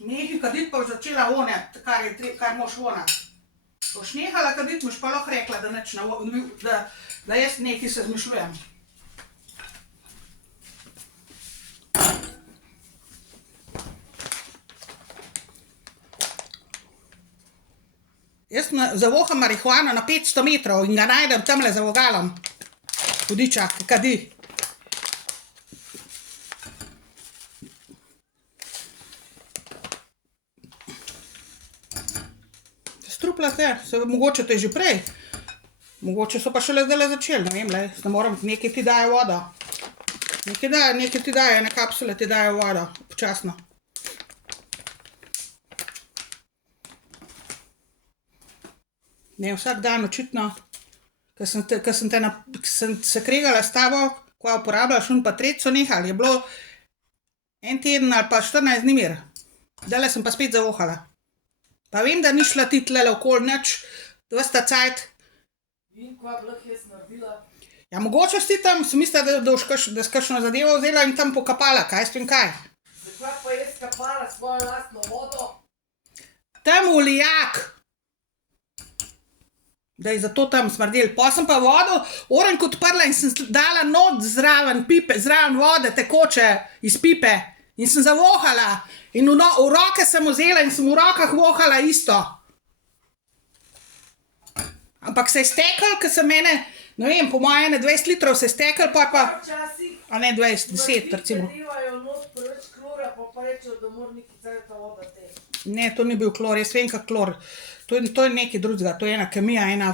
Nekaj kaditi pa boš začela vonjati, kar moš vonjati. Boš nehala kaditi, boš pa lahko rekla, da jaz nekaj se zmišljujem. Jaz zavoham marihuano na 500 metrov in ga najdem tamle za vogalom. Hudiča, kadi. Struplate, mogoče to je že prej. Mogoče so pa šele zdaj začeli, ne vem, ne moram, nekaj ti daje vodo. Nekaj ti daje, ene kapsule ti daje vodo, počasno. Ne, vsak dan očitno, ko sem se kregala s tabo, ko uporabljaš pa tretji so nehali, je bilo en teden ali pa 14 dni mir. Zdajle sem pa spet zavohala. Pa vem, da ni šla ti tlele okoli nič, ves ta cajt. In kva bi lahko jaz naredila? Ja, mogoče si tam, sem mislila, da si kakšno zadevo vzela in tam pokapala, kaj s tem kaj. Zakaj pa jaz kapala svojo lastno vodo? Tam v lijak. Da je zato tam smrdel. Pa sem pa vodo orenko odprla in sem dala not zraven pipe, zraven vode tekoče iz pipe in sem zavohala. In v roke sem vzela in sem v rokah vohala isto. Ampak se je stekel, ker sem mene, ne vem, po moje 20 litrov se je stekel, pa, Včasih a ne 20, 10 recimo. Vdivajo not preveč klora, pa rečejo, da mora neki cajta voda teči. Ne, to ni bil klor, jaz vem, kak klor. To je nekaj drugega, to je ena kemija, ena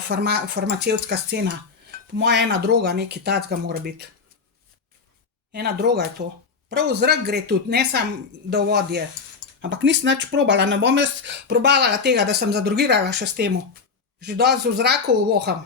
farmacevtska scena. Po moje ena droga, nekaj tacga mora biti. Ena droga je to. Prav v zrak gre tudi, ne sam da v vodi je. Ampak nisem nič probala, ne bom jaz probavala tega, da sem zadrogirala še s temu. Že dosti v zraku voham.